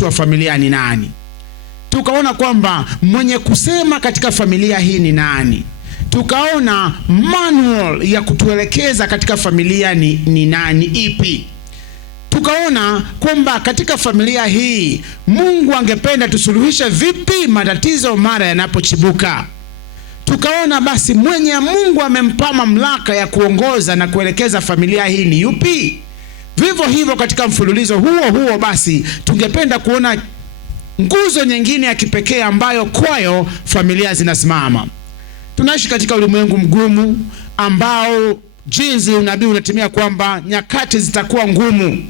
mwanzilishi wa familia ni nani. Tukaona kwamba mwenye kusema katika familia hii ni nani. Tukaona manual ya kutuelekeza katika familia ni nani, ipi. Tukaona kwamba katika familia hii Mungu angependa tusuluhishe vipi matatizo mara yanapochibuka. Tukaona basi mwenye Mungu amempa mamlaka ya kuongoza na kuelekeza familia hii ni yupi. Vivyo hivyo katika mfululizo huo basi tungependa kuona nguzo nyingine ya kipekee ambayo kwayo familia zinasimama. Tunaishi katika ulimwengu mgumu ambao jinsi unabii unatimia kwamba nyakati zitakuwa ngumu.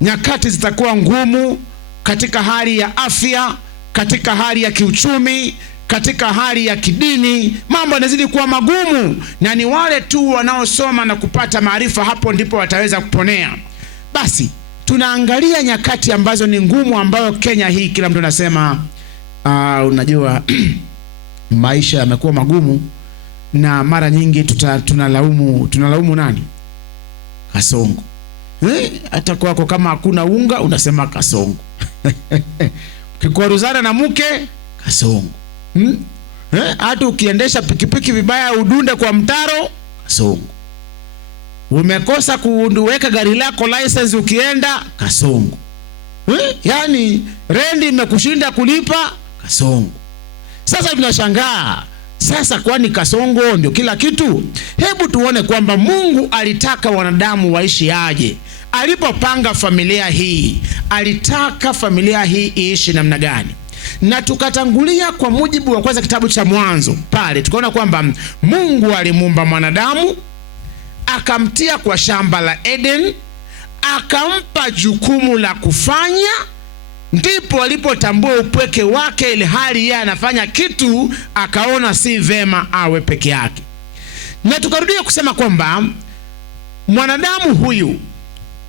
Nyakati zitakuwa ngumu katika hali ya afya, katika hali ya kiuchumi, katika hali ya kidini. Mambo yanazidi kuwa magumu, na ni wale tu wanaosoma na kupata maarifa, hapo ndipo wataweza kuponea. Basi tunaangalia nyakati ambazo ni ngumu, ambayo Kenya hii kila mtu anasema unajua maisha yamekuwa magumu, na mara nyingi tunalaumu nani? Kasongo. Hata kwako kama hakuna unga unasema kasongo. Ukikwaruzana na mke kasongo. Hata ukiendesha pikipiki vibaya udunde kwa mtaro kasongo. Umekosa kuweka gari lako license ukienda kasongo. Yani rendi imekushinda kulipa kasongo. Sasa tunashangaa, sasa kwani kasongo ndio kila kitu? Hebu tuone kwamba Mungu alitaka wanadamu waishi aje. Alipopanga familia hii, alitaka familia hii iishi namna gani? Na tukatangulia kwa mujibu wa kwanza kitabu cha Mwanzo. Pale tukaona kwamba Mungu alimuumba mwanadamu, akamtia kwa shamba la Eden, akampa jukumu la kufanya. Ndipo alipotambua upweke wake, ile hali yeye anafanya kitu akaona si vema awe peke yake. Na tukarudia kusema kwamba mwanadamu huyu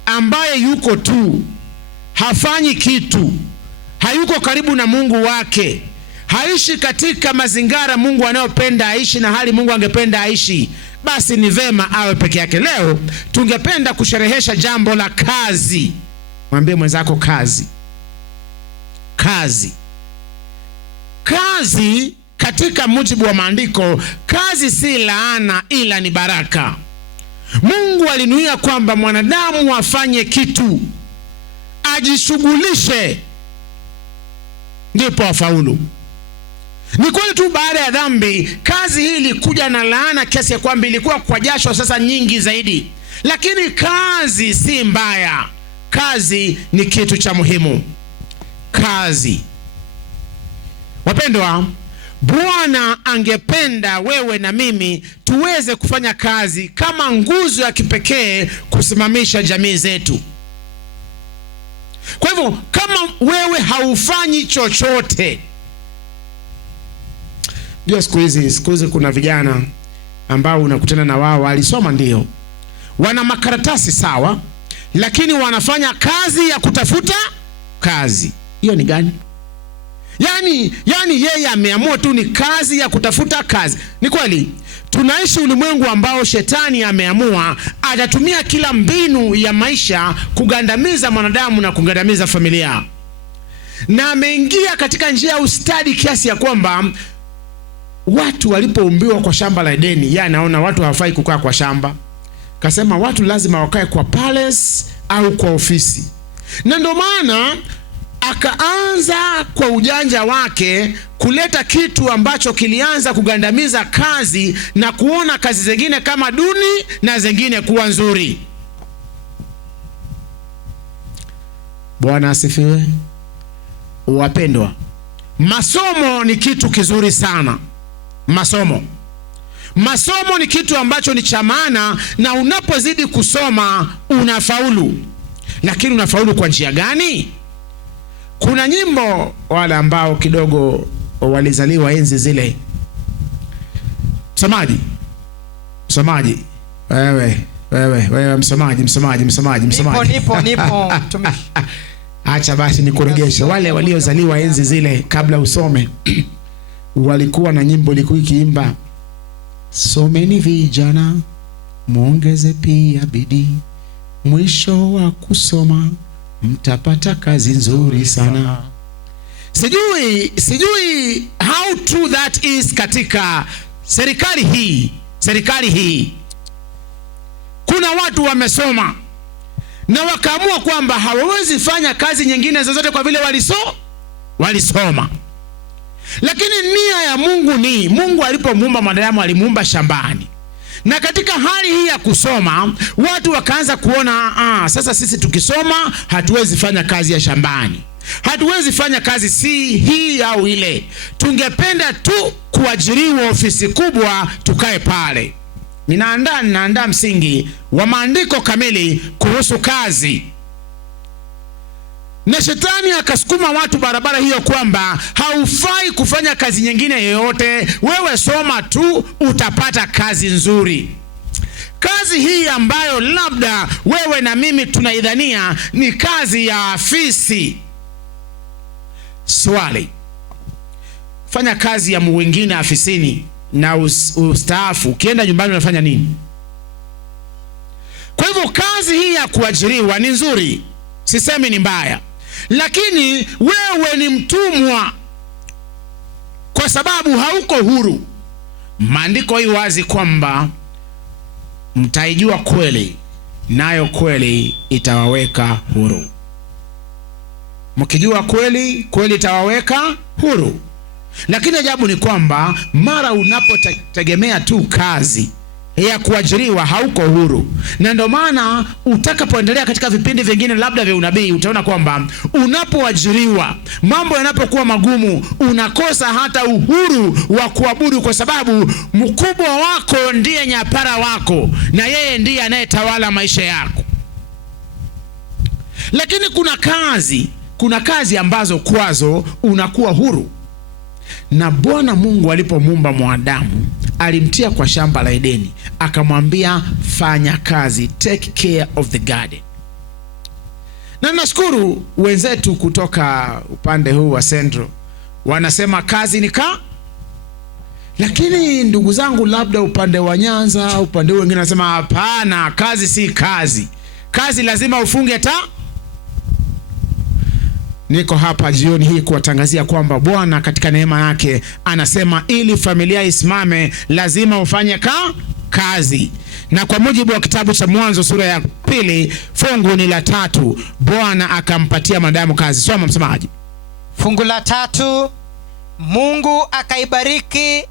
ambaye yuko tu, hafanyi kitu, hayuko karibu na Mungu wake, haishi katika mazingira Mungu anayopenda aishi na hali Mungu angependa aishi, basi ni vema awe peke yake. Leo tungependa kusherehesha jambo la kazi. Mwambie mwenzako kazi. Kazi katika mujibu wa maandiko, kazi si laana ila ni baraka. Mungu alinuia kwamba mwanadamu afanye kitu, ajishughulishe, ndipo afaulu. Ni kweli tu baada ya dhambi kazi hii ilikuja na laana kiasi ya kwamba ilikuwa kwa jasho sasa nyingi zaidi, lakini kazi si mbaya. Kazi ni kitu cha muhimu. Kazi, wapendwa, Bwana angependa wewe na mimi tuweze kufanya kazi kama nguzo ya kipekee kusimamisha jamii zetu. Kwa hivyo kama wewe haufanyi chochote, ndio siku hizi kuna vijana ambao unakutana na wao walisoma, ndio wana makaratasi sawa, lakini wanafanya kazi ya kutafuta kazi. Hiyo ni gani? Yani yeye ameamua tu ni kazi ya kutafuta kazi. Ni kweli tunaishi ulimwengu ambao shetani ameamua atatumia kila mbinu ya maisha kugandamiza mwanadamu na kugandamiza familia, na ameingia katika njia ya ustadi kiasi ya kwamba watu walipoumbiwa kwa shamba la Edeni, yeye anaona watu hawafai kukaa kwa shamba, kasema watu lazima wakae kwa palace au kwa ofisi. Na ndio maana akaanza kwa ujanja wake kuleta kitu ambacho kilianza kugandamiza kazi na kuona kazi zingine kama duni na zingine kuwa nzuri. Bwana asifiwe. Wapendwa, masomo ni kitu kizuri sana. Masomo ni kitu ambacho ni cha maana, na unapozidi kusoma unafaulu. Lakini unafaulu kwa njia gani? Kuna nyimbo, wale ambao kidogo walizaliwa enzi zile. Msomaji, wewe msomaji. Nipo. Acha basi nikuregeshe. Wale waliozaliwa enzi zile kabla usome walikuwa na nyimbo ilikuwa ikiimba, someni vijana muongeze pia bidii, mwisho wa kusoma mtapata kazi nzuri sana. Sijui how true that is katika serikali hii. Kuna watu wamesoma na wakaamua kwamba hawawezi fanya kazi nyingine zozote kwa vile walisoma. Lakini nia ya Mungu ni, Mungu alipomuumba mwanadamu alimuumba shambani. Na katika hali hii ya kusoma, watu wakaanza kuona sasa sisi tukisoma hatuwezi fanya kazi ya shambani. Hatuwezi fanya kazi si hii au ile. Tungependa tu kuajiriwa ofisi kubwa tukae pale. Ninaandaa msingi wa maandiko kamili kuhusu kazi. Na shetani akasukuma watu barabara hiyo kwamba haufai kufanya kazi nyingine yoyote, wewe soma tu utapata kazi nzuri. Kazi hii ambayo labda wewe na mimi tunaidhania ni kazi ya afisi. Swali, fanya kazi ya mwingine afisini na ustaafu, ukienda nyumbani unafanya nini? Kwa hivyo kazi hii ya kuajiriwa ni nzuri, sisemi ni mbaya, lakini wewe ni mtumwa kwa sababu hauko huru. Maandiko hii wazi kwamba mtaijua kweli, nayo kweli itawaweka huru. Mkijua kweli, kweli itawaweka huru. Lakini ajabu ni kwamba mara unapotegemea tu kazi ya kuajiriwa hauko huru. Na ndio maana utakapoendelea katika vipindi vingine labda vya unabii, utaona kwamba unapoajiriwa, mambo yanapokuwa magumu, unakosa hata uhuru wa kuabudu, kwa sababu mkubwa wako ndiye nyapara wako na yeye ndiye anayetawala maisha yako. Lakini kuna kazi ambazo kwazo unakuwa huru. Na Bwana Mungu alipomuumba mwanadamu alimtia kwa shamba la Edeni, akamwambia fanya kazi, take care of the garden. Na nashukuru wenzetu kutoka upande huu wa Central wanasema kazi ni lakini ndugu zangu labda upande wa Nyanza, upande wengine wanasema hapana, kazi si kazi. Kazi lazima ufunge Niko hapa jioni hii kuwatangazia kwamba Bwana katika neema yake anasema ili familia isimame lazima ufanye kazi. Na kwa mujibu wa kitabu cha Mwanzo sura ya 2 fungu ni la 3, Bwana akampatia mwanadamu kazi. Soma msemaji. Fungu la 3, Mungu akaibariki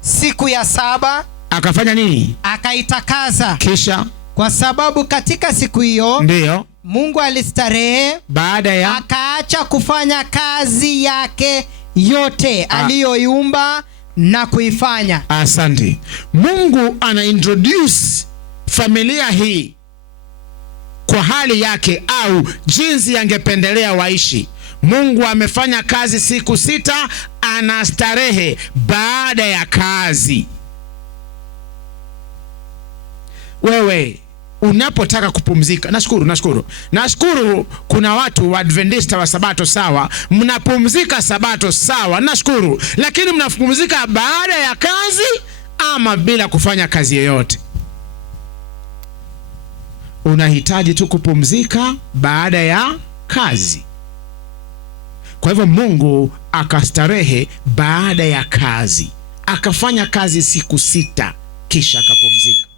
siku ya 7. Akafanya nini? Akaitakaza. Kisha kwa sababu katika siku hiyo ndio Mungu alistarehe baada ya akaacha kufanya kazi yake yote aliyoiumba na kuifanya. Asante. Mungu ana introduce familia hii kwa hali yake au jinsi angependelea waishi. Mungu amefanya kazi siku 6, anastarehe baada ya kazi. Wewe unapotaka kupumzika, nashukuru kuna watu wa Adventista wa Sabato sawa, mnapumzika Sabato sawa, nashukuru, lakini mnapumzika baada ya kazi ama bila kufanya kazi yoyote? Unahitaji tu kupumzika baada ya kazi. Kwa hivyo Mungu akastarehe baada ya kazi, akafanya kazi siku 6 kisha akapumzika.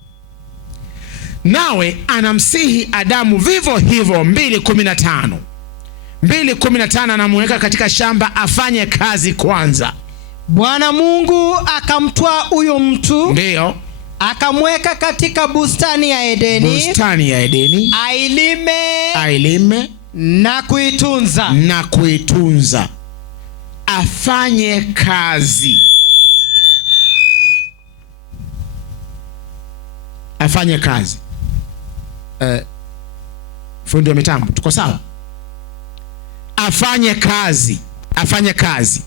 Nawe anamsihi Adamu vivyo hivyo. 2:15 anamuweka katika shamba afanye kazi kwanza. Bwana Mungu akamtwaa huyo mtu, ndio akamweka katika bustani ya Edeni, ailime na kuitunza. Afanye kazi. Fundi wa mitambo, tuko sawa? Afanye kazi.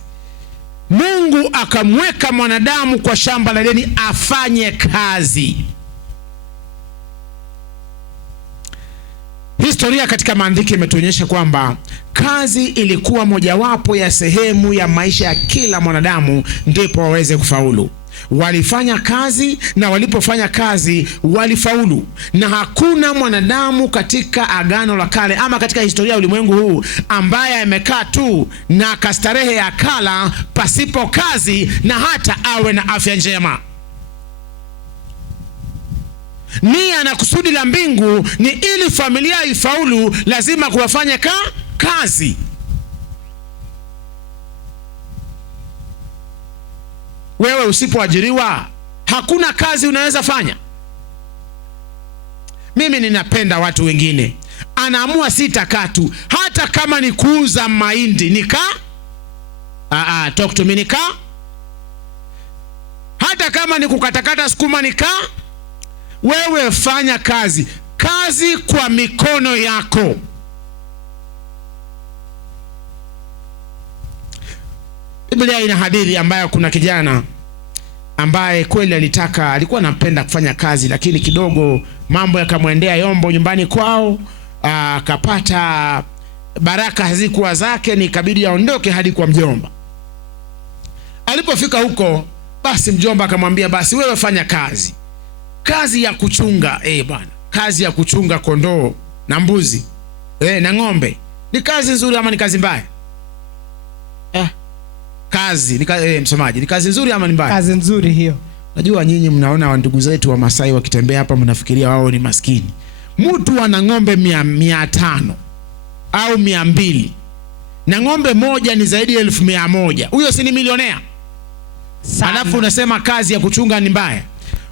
Mungu akamweka mwanadamu kwa shamba la Edeni afanye kazi. Historia katika maandiko imetuonyesha kwamba kazi ilikuwa mojawapo ya sehemu ya maisha ya kila mwanadamu ndipo waweze kufaulu. walifanya kazi, na walipofanya kazi walifaulu. Na hakuna mwanadamu katika Agano la Kale ama katika historia ya ulimwengu huu ambaye amekaa tu na kastarehe akala pasipo kazi na hata awe na afya njema. Nia na kusudi la mbingu ni ili familia ifaulu, lazima kuwafanya kazi. Wewe usipoajiriwa hakuna kazi unaweza fanya. Mimi ninapenda watu wengine, anaamua sitakaa tu, hata kama ni kuuza mahindi talk to me, hata kama ni kukatakata sukuma wewe fanya kazi kwa mikono yako. Biblia ina hadithi ambayo kuna kijana ambaye kweli alikuwa anapenda kufanya kazi, lakini kidogo mambo yakamwendea yombo nyumbani kwao, akapata baraka hazikuwa zake, ni ikabidi aondoke hadi kwa mjomba. Alipofika huko, basi mjomba akamwambia, basi wewe fanya kazi ya kuchunga. Bwana, kazi ya kuchunga kondoo na mbuzi na ng'ombe ni kazi nzuri ama ni kazi mbaya? Msomaji, ni kazi nzuri ama ni mbaya? Kazi nzuri hiyo. Najua nyinyi mnaona wa ndugu zetu wa Masai wakitembea hapa, mnafikiria wao ni maskini. Mtu ana ng'ombe 500 au 200 na ng'ombe moja ni zaidi ya 1,100. Huyo si ni milionea? Alafu unasema kazi ya kuchunga ni mbaya?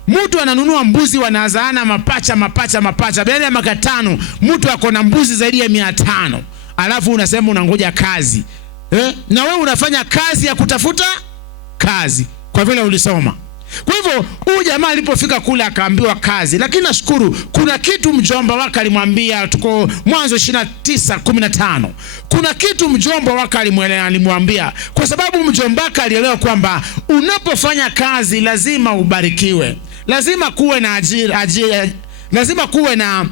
Mtu ananunua mbuzi wanazaana mapacha baada ya miaka 5 mtu ako na mbuzi zaidi ya 500, alafu unasema unangoja kazi. Na wewe unafanya kazi ya kutafuta kazi kwa vile ulisoma. Kwa hivyo huyu jamaa alipofika kule akaambiwa kazi, lakini nashukuru kuna kitu mjomba wake alimwambia. Tuko Mwanzo 29:15. Kuna kitu mjomba wake alimwambia, kwa sababu mjomba wake alielewa kwamba unapofanya kazi lazima ubarikiwe, lazima kuwe na ajira, lazima kuwe na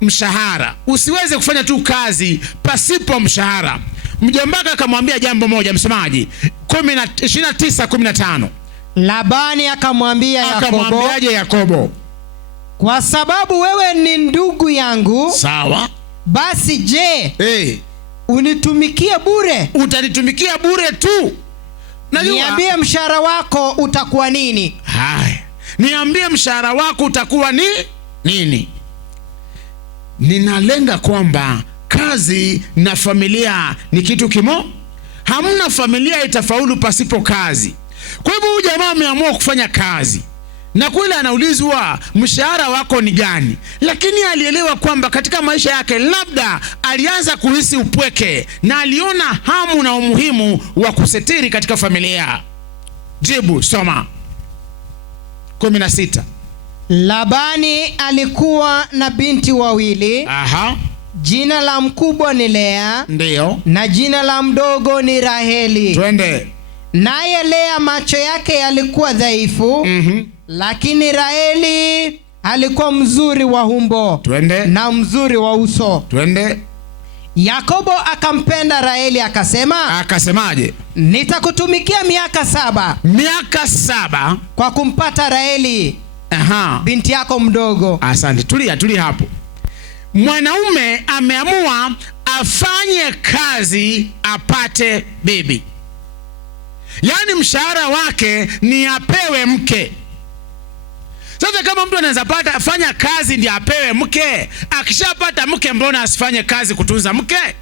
mshahara. Usiweze kufanya tu kazi pasipo mshahara. Mjomba wake akamwambia jambo moja, msomaji, 29:15. Labani akamwambia Yakobo, kwa sababu wewe ni ndugu yangu. Sawa. Basi je, unitumikie bure? Utanitumikia bure tu. Niambie mshahara wako utakuwa nini? Haya, niambie mshahara wako utakuwa nini? Ninalenga kwamba kazi na familia ni kitu kimoja. Hamna familia itafaulu pasipo kazi. Kwa hivyo huyu jamaa ameamua kufanya kazi, na kule anaulizwa mshahara wako ni gani, lakini alielewa kwamba katika maisha yake labda alianza kuhisi upweke na aliona hamu na umuhimu wa kusetiri katika familia. Jibu, soma 16. Labani alikuwa na binti wawili. Jina la mkubwa ni Lea, ndio, na jina la mdogo ni Raheli. Twende. Naye Lea macho yake yalikuwa dhaifu, lakini Raheli alikuwa mzuri wa umbo. Twende. Na mzuri wa uso. Twende. Yakobo akampenda Raheli akasemaje? Nitakutumikia miaka 7. Miaka 7 kwa kumpata Raheli binti yako mdogo. Asante. Tulia hapo. Mwanaume ameamua afanye kazi apate bibi. Yaani mshahara wake ni apewe mke. Sasa kama mtu anaweza fanya kazi ndiye apewe mke, akishapata mke mbona asifanye kazi kutunza mke?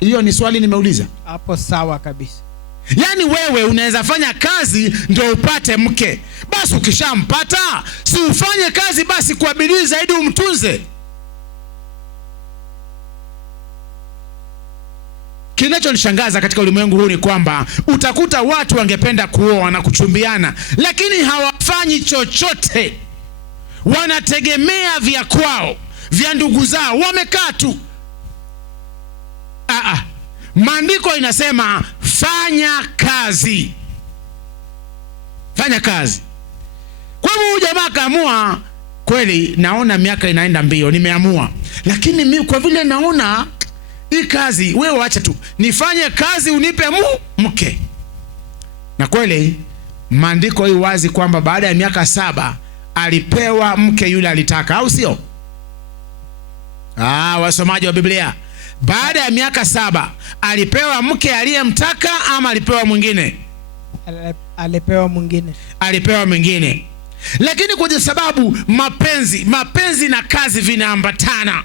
Hiyo ni swali nimeuliza. Hapo sawa kabisa. Yaani wewe unaweza fanya kazi ndio upate mke. Basi ukishampata, si ufanye kazi basi kwa bidii zaidi umtunze. Kinachonishangaza katika ulimwengu huu ni kwamba utakuta watu wangependa kuoa na kuchumbiana, lakini hawafanyi chochote. Wanategemea vya kwao, vya ndugu zao, wamekaa tu. Maandiko inasema fanya kazi. Fanya kazi. Kwa hivyo huyu jamaa akaamua, kweli naona miaka inaenda mbio, nimeamua. Lakini mimi kwa vile naona hii kazi wewe wacha tu nifanye kazi, unipe mke. Na kweli maandiko hii wazi kwamba baada ya miaka 7 alipewa mke yule alitaka, au sio? Wasomaji wa Biblia, baada ya miaka 7 alipewa mke aliyemtaka ama alipewa mwingine? Alipewa mwingine. Alipewa mwingine. Lakini kwa sababu mapenzi na kazi vinaambatana,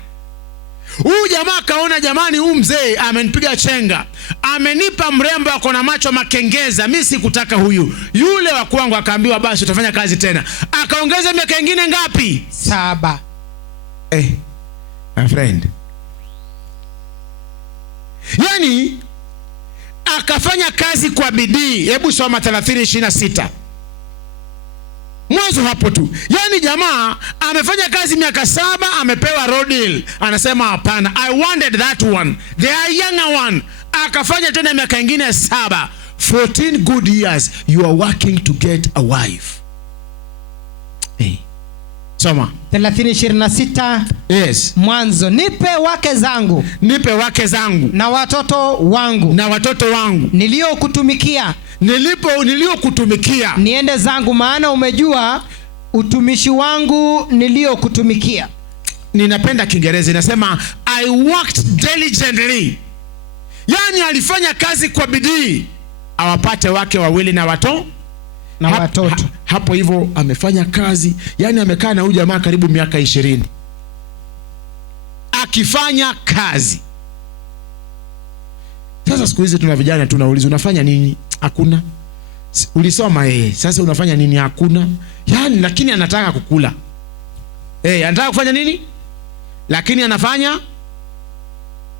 huyu jamaa kaona, jamani, huyu mzee amenipiga chenga, amenipa mrembo ako na macho makengeza, mimi sikutaka huyu. Yule wa kwangu akaambiwa basi utafanya kazi tena, akaongeza miaka ingine ngapi? 7. My friend, yani akafanya kazi kwa bidii. Hebu soma 30:26 mwanzo hapo tu. Yani jamaa amefanya kazi miaka 7, amepewa road deal, anasema hapana, I wanted that one, the younger one. Akafanya tena miaka ingine 7, 14 good years you are working to get a wife. Soma 30:26. Yes. Mwanzo, nipe wake zangu, nipe wake zangu na watoto wangu, na watoto wangu niliokutumikia, niliokutumikia, niende zangu, maana umejua utumishi wangu niliokutumikia. Ninapenda Kiingereza inasema I worked diligently. Yani alifanya kazi kwa bidii awapate wake wawili na watoto. Hapo hivyo amefanya kazi, yani amekaa na huyu jamaa karibu miaka 20 akifanya kazi. Sasa siku hizi tuna vijana tunauliza unafanya nini? Hakuna. Ulisoma sasa unafanya nini? Hakuna. Yani lakini anataka kukula. Anataka kufanya nini? Lakini anafanya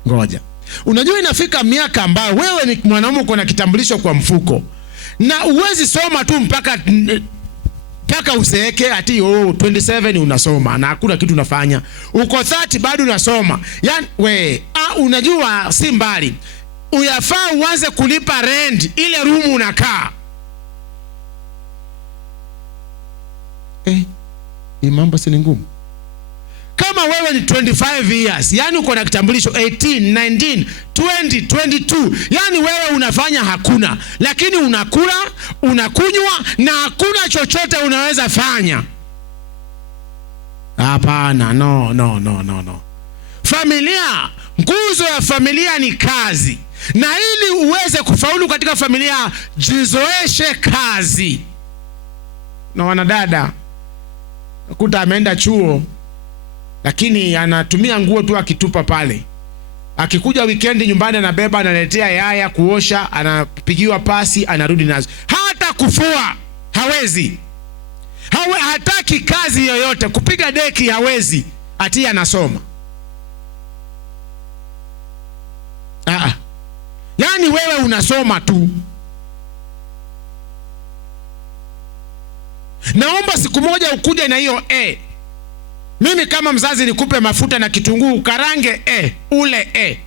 ngoja. Unajua inafika miaka ambayo wewe ni mwanamume uko na kitambulisho kwa mfuko, na uwezi soma tu mpaka useeke ati 27 unasoma na hakuna kitu unafanya. Uko 30 bado unasoma. Yani unajua si mbali, uyafaa uanze kulipa rent ile room unakaa. Hii mambo si ngumu. Kama wewe ni 25 years, yani uko na kitambulisho 18, 19, 20, 22, yani wewe unafanya hakuna, lakini unakula, unakunywa na hakuna chochote unaweza fanya. Hapana, no. Familia, nguzo ya familia ni kazi. Na ili uweze kufaulu katika familia, jizoeshe kazi. Na wanadada kuta ameenda chuo, lakini anatumia nguo tu akitupa pale. Akikuja weekend nyumbani anabeba, analetea yaya kuosha, anapigiwa pasi, anarudi nazo. Hata kufua hawezi. Hataki kazi yoyote, kupiga deki hawezi, ati anasoma. Yani wewe unasoma tu. Naomba siku moja ukuje na hiyo mimi kama mzazi nikupe mafuta na kitunguu ukarange ule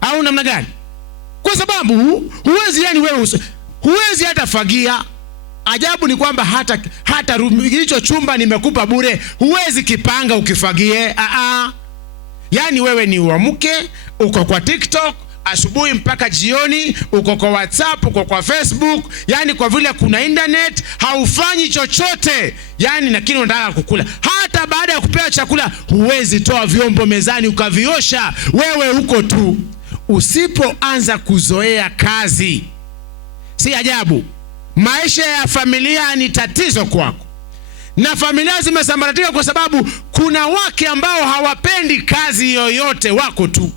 au namna gani? Kwa sababu huwezi, yani wewe huwezi hata fagia. Ajabu ni kwamba hata hicho chumba nimekupa bure, huwezi kipanga ukifagie. Yani wewe ni uamke, uko kwa TikTok asubuhi mpaka jioni, uko kwa WhatsApp, uko kwa Facebook, yani kwa vile kuna internet haufanyi chochote, yani lakini unataka kukula. Hata baada ya kupewa chakula huwezi toa vyombo mezani ukaviosha, wewe uko tu. Usipoanza kuzoea kazi, si ajabu maisha ya familia ni tatizo kwako. Na familia zimesambaratika kwa sababu kuna wake ambao hawapendi kazi yoyote, wako tu.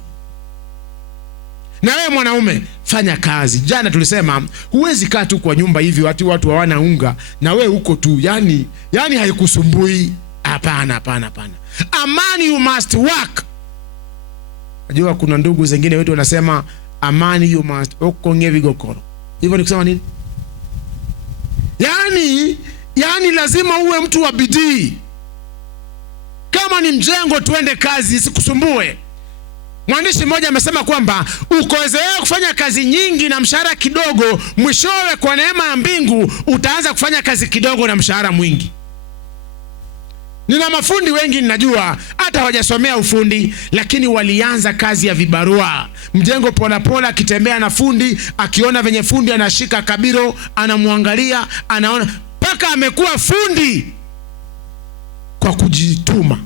Na wewe mwanaume, fanya kazi. Jana tulisema huwezi kaa tu kwa nyumba hivi watu hawana unga na wewe uko tu, yani haikusumbui. Hapana. Amani, you must work. Najua kuna ndugu zingine wetu wanasema amani you must okonge vigokoro. Hivyo ni kusema nini? Yani lazima uwe mtu wa bidii. Kama ni mjengo tuende kazi, isikusumbue. Mwandishi mmoja amesema kwamba ukozoea kufanya kazi nyingi na mshahara kidogo, mwishowe kwa neema ya mbingu utaanza kufanya kazi kidogo na mshahara mwingi. Nina mafundi wengi ninajua hata hawajasomea ufundi, lakini walianza kazi ya vibarua. Mjengo Pole akitembea na fundi, akiona venye fundi anashika kabiro, anamwangalia, anaona mpaka amekuwa fundi kwa kujituma.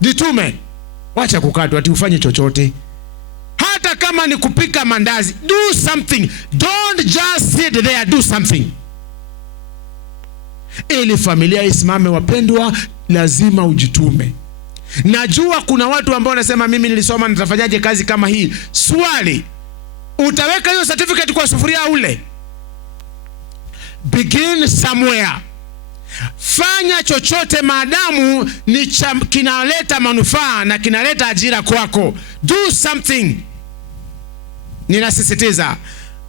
Jitume, wacha kukatwa ati ufanye chochote. Hata kama ni kupika mandazi, do something. Don't just sit there, do something. Ili familia isimame, wapendwa, lazima ujitume. Najua kuna watu ambao wanasema mimi nilisoma, nitafanyaje kazi kama hii? Swali, utaweka hiyo certificate kwa sufuria ule? Begin somewhere. Fanya chochote maadamu ni kinaleta manufaa na kinaleta ajira kwako. Do something. Ninasisitiza,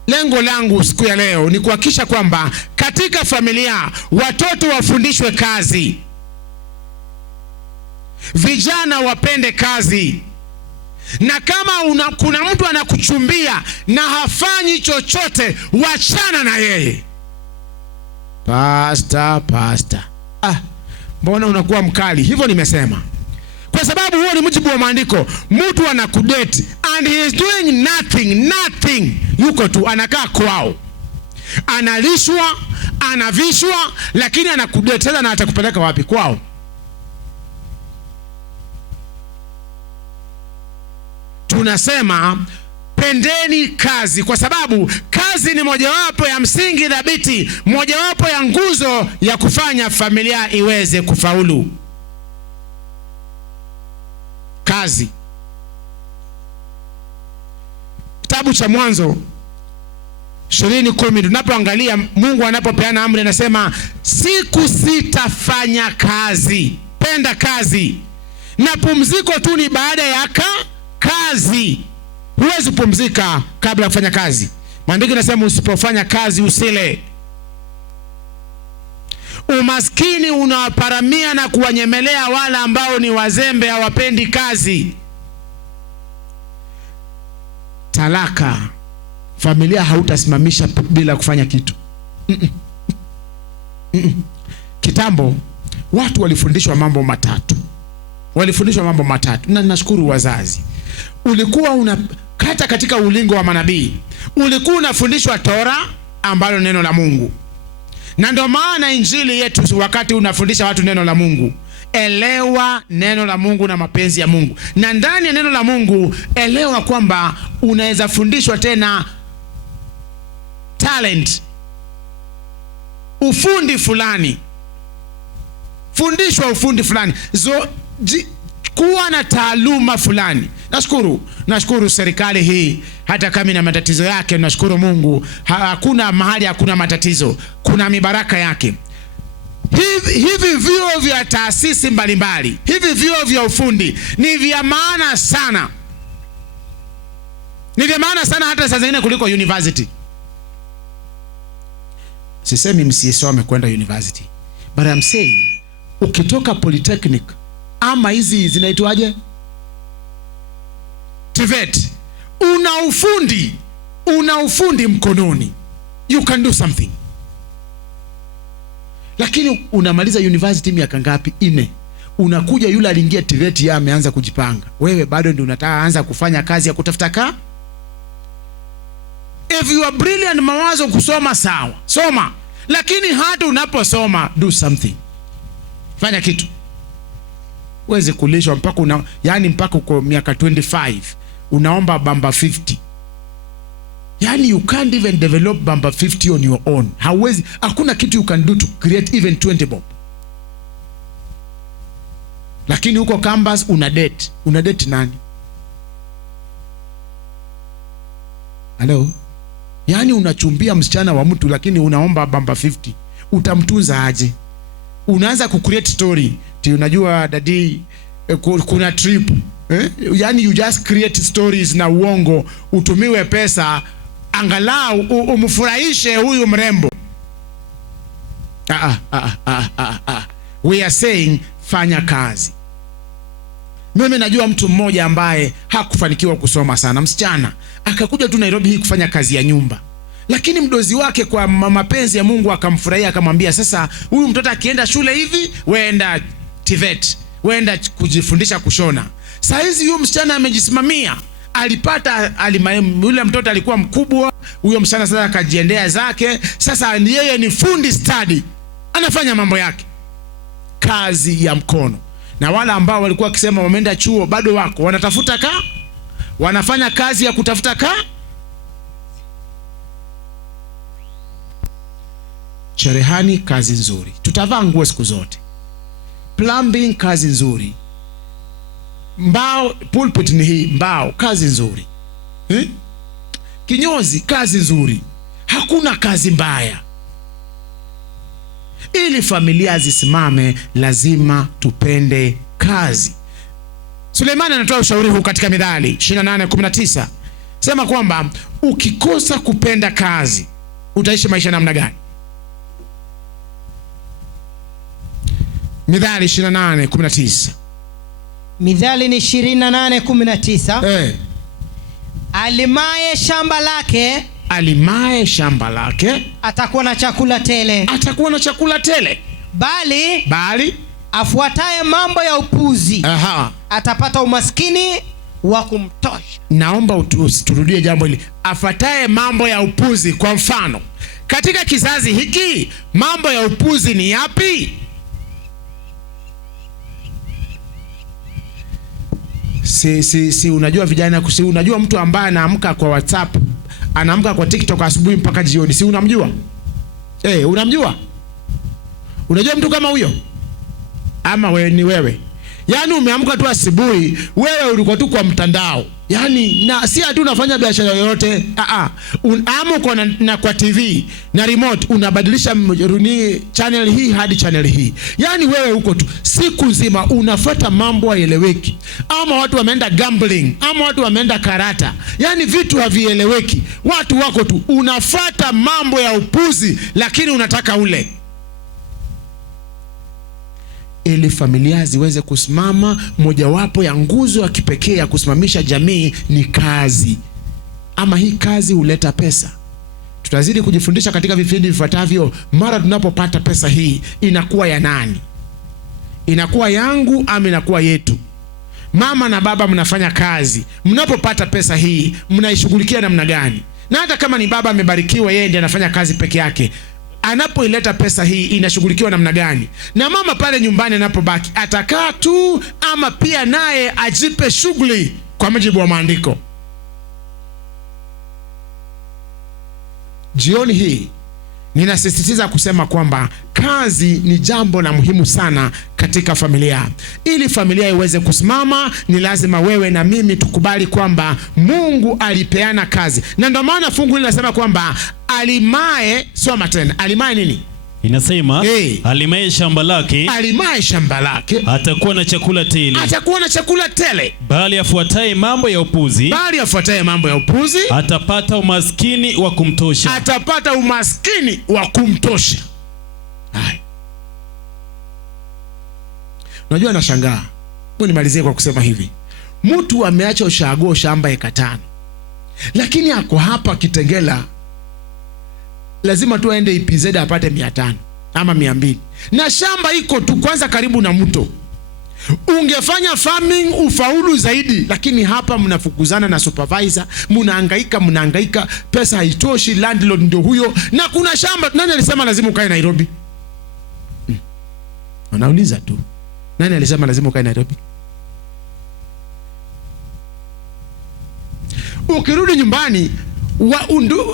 lengo langu siku ya leo ni kuhakikisha kwamba katika familia watoto wafundishwe kazi, vijana wapende kazi, na kama kuna mtu anakuchumbia na hafanyi chochote, wachana na yeye. Pastor, mbona unakuwa mkali hivyo? Nimesema kwa sababu huo ni mujibu wa maandiko. Mtu anakudate and he is doing nothing. Yuko tu anakaa kwao, analishwa, anavishwa, lakini anakudate. Sasa na atakupeleka wapi? Kwao. Tunasema pendeni kazi, kwa sababu kazi ni mojawapo ya msingi dhabiti, mojawapo ya nguzo ya kufanya familia iweze kufaulu. Kazi. Kitabu cha Mwanzo 20:10 tunapoangalia, Mungu anapopeana amri anasema siku 6 fanya kazi. Penda kazi, na pumziko tu ni baada ya kazi. Huwezi pumzika kabla ya kufanya kazi. Maandiko yanasema usipofanya kazi usile. Umaskini unawaparamia na kuwanyemelea wale ambao ni wazembe, hawapendi kazi. Talaka. Familia hautasimamisha bila kufanya kitu. Kitambo watu walifundishwa mambo matatu. Na nashukuru wazazi. Ulikuwa hata katika ulingo wa manabii ulikuwa unafundishwa Tora, ambalo neno la Mungu. Na ndio maana injili yetu, wakati unafundisha watu neno la Mungu, elewa neno la Mungu na mapenzi ya Mungu. Na ndani ya neno la Mungu elewa kwamba unaweza fundishwa tena talent, ufundi fulani. Fundishwa ufundi fulani. Kuwa na taaluma fulani. Nashukuru serikali hii, hata kama ina matatizo yake, nashukuru Mungu. Hakuna mahali hakuna matatizo, kuna mibaraka yake. Hivi vyuo vya taasisi mbalimbali, hivi vyuo vya ufundi ni vya maana sana. Hata saa zingine kuliko university. Sisemi msisome kwenda university, but I'm saying ukitoka polytechnic ama hizi zinaitwaje, TVET, una ufundi mkononi, you can do something. Lakini unamaliza university miaka ngapi? 4. Unakuja yule aliingia TVET, yeye ameanza kujipanga, wewe bado ndio unataka anza kufanya kazi ya kutafuta If you are brilliant, mawazo kusoma sawa, soma. Lakini hata unaposoma, do something. Fanya kitu. Uweze kulishwa mpaka mpaka uko miaka 25 unaomba bamba 50. You can't even develop bamba 50 on your own. Hauwezi, hakuna kitu you can do to create even 20 bob. Lakini huko campus una date nani? Hello? Unachumbia msichana wa mtu lakini unaomba bamba 50. Utamtunza aje? Unaanza kucreate story. Unajua dadi, kuna trip. You just create stories na uongo, utumiwe pesa angalau umfurahishe huyu mrembo. We are saying fanya kazi. Mimi najua mtu mmoja ambaye hakufanikiwa kusoma sana, msichana akakuja tu Nairobi hii kufanya kazi ya nyumba, Lakini mdozi wake kwa mapenzi ya Mungu akamfurahia, akamwambia, sasa huyu mtoto akienda shule hivi, weenda TVET, weenda kujifundisha kushona. Saa hizi huyo msichana amejisimamia, alipata yule mtoto alikuwa mkubwa, huyo msichana sasa akajiendea zake, sasa yeye ni fundi stadi, anafanya mambo yake, kazi ya mkono. Na wale ambao walikuwa wakisema wameenda chuo bado wako wanatafuta wanafanya kazi ya kutafuta cherehani, kazi nzuri, tutavaa nguo siku zote. Plumbing, kazi nzuri. Mbao, pulpit ni hii mbao, kazi nzuri. Kinyozi, kazi nzuri. Hakuna kazi mbaya. Ili familia zisimame, lazima tupende kazi. Suleimani anatoa ushauri huu katika Mithali 28:19. Sema kwamba ukikosa kupenda kazi, utaishi maisha namna gani? Mithali 28:19. Mithali ni 28:19. Alimaye shamba lake atakuwa na chakula tele. Atakuwa na chakula tele. Bali afuataye mambo ya upuzi atapata umaskini wa kumtosha. Naomba turudie jambo hili. Afuataye mambo ya upuzi. Kwa mfano, katika kizazi hiki mambo ya upuzi ni yapi? Si unajua vijana, unajua mtu ambaye anaamka kwa WhatsApp, anaamka kwa TikTok asubuhi mpaka jioni, si unamjua? Unamjua? Unajua mtu kama huyo? Ama ni wewe? Yaani umeamka tu asubuhi, wewe ulikuwa tu kwa mtandao. Yaani na si ati unafanya biashara yoyote. Ama uko na kwa TV na remote unabadilisha channel hii hadi channel hii. Yaani wewe uko tu siku nzima unafuata mambo hayaeleweki. Ama watu wameenda gambling, ama watu wameenda karata. Yaani vitu havieleweki. Watu wako tu unafuata mambo ya upuzi, lakini unataka ule. Ili familia ziweze kusimama, mojawapo ya nguzo ya kipekee ya kusimamisha jamii ni kazi. Ama hii kazi huleta pesa. Tutazidi kujifundisha katika vipindi vifuatavyo. Mara tunapopata pesa hii, inakuwa ya nani? Inakuwa yangu ama inakuwa yetu? Mama na baba mnafanya kazi, mnapopata pesa hii mnaishughulikia namna gani? Na hata kama ni baba amebarikiwa, yeye ndiye anafanya kazi peke yake, anapoileta pesa hii inashughulikiwa namna gani? Na mama pale nyumbani anapobaki, atakaa tu ama pia naye ajipe shughuli kwa mujibu wa maandiko? Jioni hii ninasisitiza kusema kwamba kazi ni jambo la muhimu sana katika familia. Ili familia iweze kusimama, ni lazima wewe na mimi tukubali kwamba Mungu alipeana kazi. Na ndio maana fungu hili linasema kwamba alimaye, soma tena, alimaye nini? Inasema alimaye shamba lake atakuwa na chakula tele. Bali afuataye mambo ya upuzi atapata umaskini wa kumtosha. Unajua nashangaa. Nimalizie kwa kusema hivi. Mtu ameacha ushago shamba eka 5. Lakini ako hapa Kitengela, lazima tu aende EPZ apate 500 ama 200. Na shamba iko tu kwanza karibu na mto. Ungefanya farming ufaulu zaidi, lakini hapa mnafukuzana na supervisor, mnahangaika, pesa haitoshi, landlord ndio huyo, na kuna shamba. Nani alisema lazima ukae Nairobi? Wanauliza tu. Nani alisema lazima ukae Nairobi? Ukirudi nyumbani,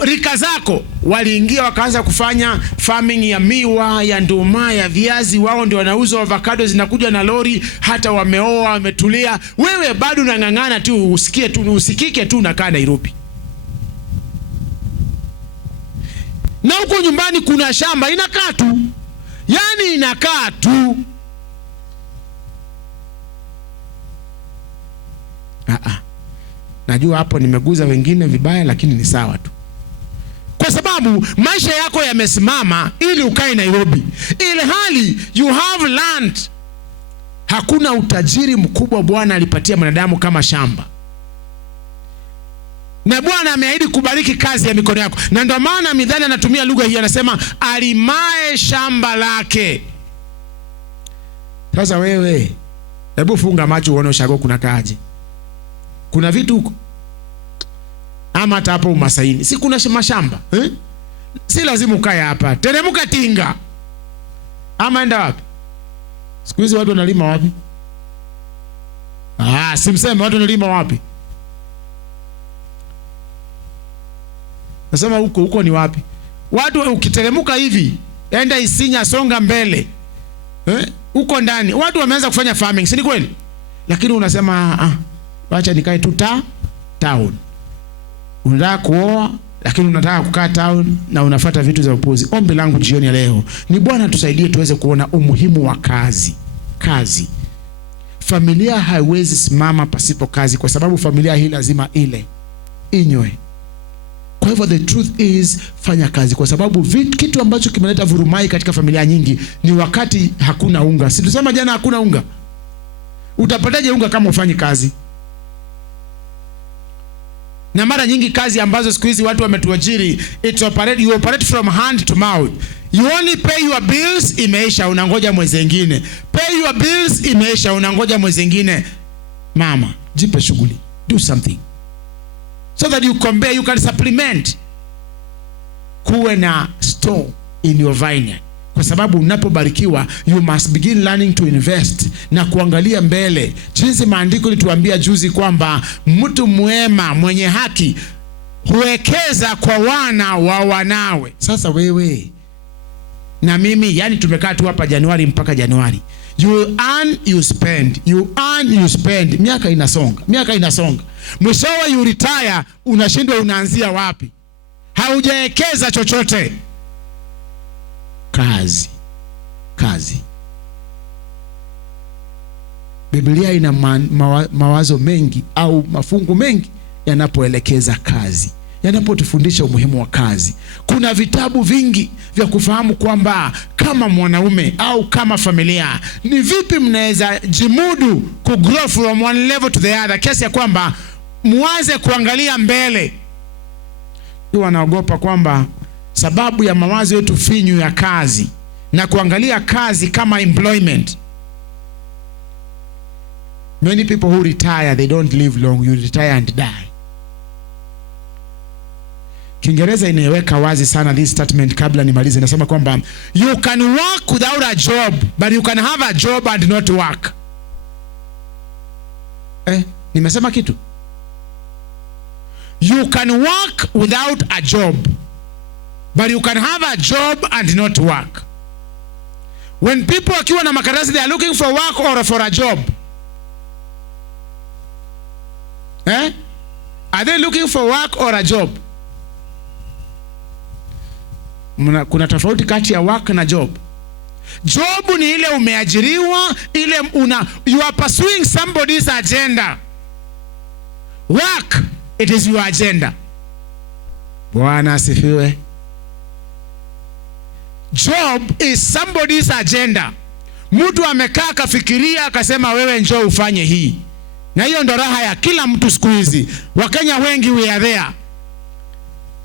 rika zako waliingia wakaanza kufanya farming ya miwa, ya nduma, ya viazi. Wao ndio wanauza avocado, zinakuja na lori, hata wameoa, wametulia. Wewe bado unang'ang'ana tu, usikike tu unakaa Nairobi. Na huko nyumbani kuna shamba inakaa tu. Yaani inakaa tu. Najua hapo nimeguza wengine vibaya, lakini ni sawa tu. Kwa sababu maisha yako yamesimama ili ukae Nairobi. Ile hali you have land. Hakuna utajiri mkubwa Bwana alipatia mwanadamu kama shamba. Na Bwana ameahidi kubariki kazi ya mikono yako. Na ndio maana Mithali anatumia lugha hii, anasema alimae shamba lake. Sasa wewe, hebu funga macho uone ushago kuna kaje. Kuna vitu huko. Ama hata hapo Umasaini, si kuna mashamba? Si lazima ukae hapa. Teremka Tinga. Ama enda wapi? Siku hizi watu wanalima wapi? Simseme watu wanalima wapi? Nasema huko ni wapi? Watu ukiteremka hivi, enda Isinya, songa mbele. Huko ndani watu wameanza kufanya farming, si ni kweli? Lakini unasema acha nikae tu town. Unataka kuoa lakini unataka kukaa town na unafuata vitu za upuzi. Ombi langu jioni ya leo ni Bwana tusaidie tuweze kuona umuhimu wa kazi. Kazi. Familia haiwezi simama pasipo kazi, kwa sababu familia hii lazima inywe. Kwa hivyo the truth is, fanya kazi, kwa sababu kitu ambacho kimeleta vurumai katika familia nyingi ni wakati hakuna unga. Si tusema jana hakuna unga? Utapataje unga kama ufanyi kazi? Na mara nyingi kazi ambazo siku hizi watu wametuajiri, you operate from hand to mouth. You only pay your bills, imeisha, unangoja mwezi mwingine. Pay your bills, imeisha, unangoja mwezi mwingine. Mama, jipe shughuli. Do something. So that you can supplement. Kuwe na store in your vineyard. Kwa sababu unapobarikiwa, you must begin learning to invest na kuangalia mbele. Jinsi maandiko lituambia juzi kwamba mtu mwema mwenye haki huwekeza kwa wana wa wanawe. Sasa wewe na mimi, yani tumekaa tu hapa Januari mpaka Januari. You earn, you spend. You earn, you spend. Miaka inasonga. Mwishowe you retire, unashindwa unaanzia wapi? Haujawekeza chochote. Kazi. Biblia ina mawazo mengi au mafungu mengi yanapoelekeza kazi, yanapotufundisha umuhimu wa kazi. Kuna vitabu vingi vya kufahamu kwamba kama mwanaume au kama familia ni vipi mnaweza jimudu ku grow from one level to the other, kiasi ya kwamba muanze kuangalia mbele. Wanaogopa kwamba sababu ya mawazo yetu finyu ya kazi na kuangalia kazi kama employment. Many people who retire, they don't live long. You retire and die. Kiingereza inaweka wazi sana this statement. Kabla nimalize, nasema kwamba you can work without a job, but you can have a job and not work. Nimesema kitu? You can work without a job, but you can have a job and not work. When people wakiwa na makaratasi, they are looking for work or for a job. Are they looking for work or a job? Kuna tofauti kati ya work na job. Job ni ile umeajiriwa, ile you are pursuing somebody's agenda. Work, it is your agenda. Bwana asifiwe. Job is somebody's agenda. Mtu amekaa kafikiria akasema wewe njoo ufanye hii. Na hiyo ndo raha ya kila mtu siku hizi. Wakenya wengi we are there.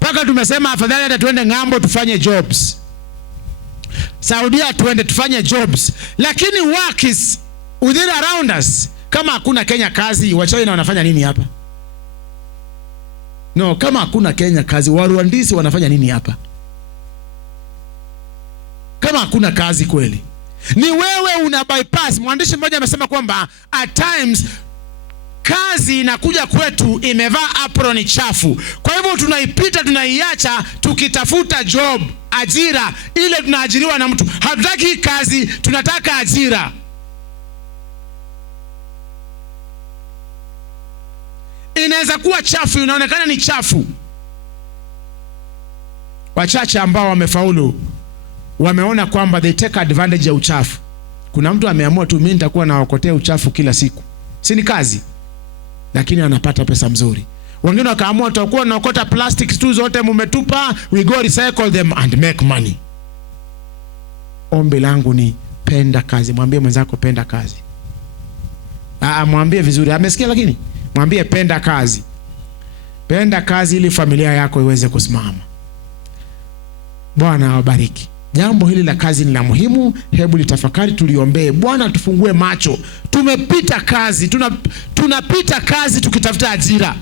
Paka tumesema afadhali hata tuende ng'ambo tufanye jobs. Saudia tuende tufanye jobs. Lakini work is within around us. Kama hakuna Kenya kazi, Wachina wanafanya nini hapa? No, kama hakuna Kenya kazi, Warwandisi wanafanya nini hapa? Kama hakuna kazi kweli, ni wewe una bypass. Mwandishi mmoja amesema kwamba at times kazi inakuja kwetu imevaa apron chafu. Kwa hivyo tunaipita, tunaiacha tukitafuta job, ajira ile tunaajiriwa na mtu. Hatutaki kazi, tunataka ajira. Inaweza kuwa chafu, inaonekana ni chafu. Wachache ambao wamefaulu wameona kwamba they take advantage ya uchafu. Kuna mtu ameamua tu, mimi nitakuwa naokotea uchafu kila siku. Si ni kazi? Lakini anapata pesa mzuri. Wengine wakaamua tutakuwa naokota plastics tu zote mumetupa, we go recycle them and make money. Ombi langu ni penda kazi. Mwambie mwenzako penda kazi. Mwambie vizuri. Amesikia lakini? Mwambie penda kazi. Penda kazi ili familia yako iweze kusimama. Bwana awabariki. Jambo hili la kazi ni la muhimu. Hebu litafakari, tuliombee. Bwana tufungue macho. Tumepita kazi, tunapita kazi tukitafuta ajira.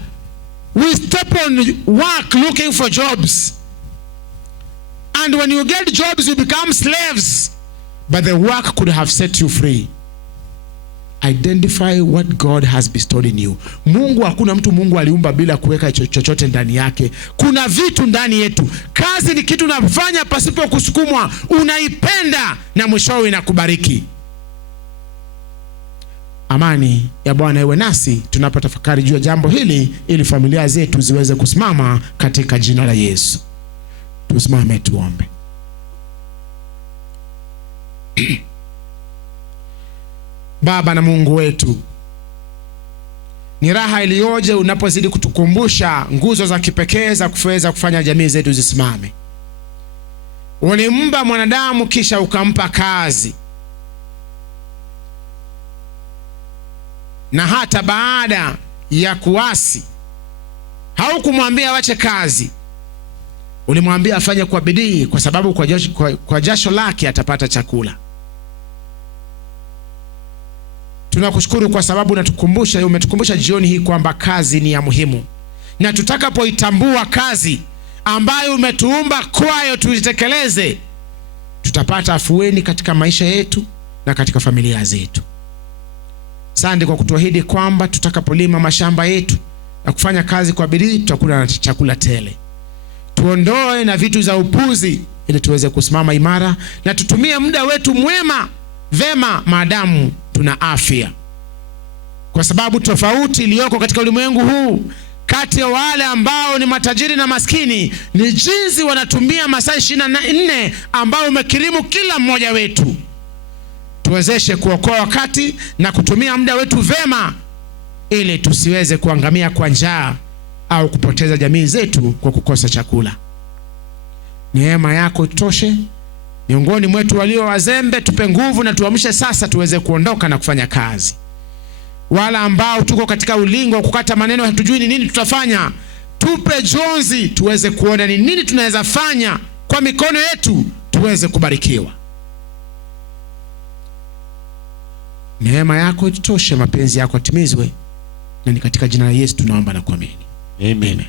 We step on work looking for jobs. And when you get jobs, you become slaves. But the work could have set you free. Identify what God has bestowed in you. Mungu, hakuna mtu Mungu aliumba bila kuweka chochote ndani yake. Kuna vitu ndani yetu. Kazi ni kitu unafanya pasipo kusukumwa, unaipenda na mwishowe inakubariki. Amani ya Bwana iwe nasi tunapotafakari juu ya jambo hili, ili familia zetu ziweze kusimama katika jina la Yesu. Tusimame tuombe. Baba na Mungu wetu, ni raha iliyoje unapozidi kutukumbusha nguzo za kipekee za kuweza kufanya jamii zetu zisimame. Ulimumba mwanadamu kisha ukampa kazi, na hata baada ya kuasi haukumwambia wache kazi. Ulimwambia afanye kwa bidii, kwa sababu kwa jasho lake atapata chakula. Tunakushukuru kwa sababu umetukumbusha jioni hii kwamba kazi ni ya muhimu, na tutakapoitambua kazi ambayo umetuumba kwayo tuitekeleze, tutapata afueni katika maisha yetu na katika familia zetu. Asante kwa kutuahidi kwamba tutakapolima mashamba yetu na kufanya kazi kwa bidii, tutakula na chakula tele. Tuondoe na vitu za upuzi ili tuweze kusimama imara, na tutumie muda wetu vema maadamu tuna afya. Kwa sababu tofauti iliyoko katika ulimwengu huu kati ya wale ambao ni matajiri na maskini ni jinsi wanatumia masaa 24 ambao umekirimu kila mmoja wetu. Tuwezeshe kuokoa wakati na kutumia muda wetu vema, ili tusiweze kuangamia kwa njaa au kupoteza jamii zetu kwa kukosa chakula. Neema yako itoshe miongoni mwetu walio wazembe. Tupe nguvu na tuamshe sasa tuweze kuondoka na kufanya kazi. Wala ambao tuko katika ulingo wa kukata maneno, hatujui ni nini tutafanya, tupe jonzi tuweze kuona ni nini tunaweza fanya kwa mikono yetu tuweze kubarikiwa. Neema yako itoshe, mapenzi yako yatimizwe, na ni katika jina la Yesu tunaomba na kuamini. Amen.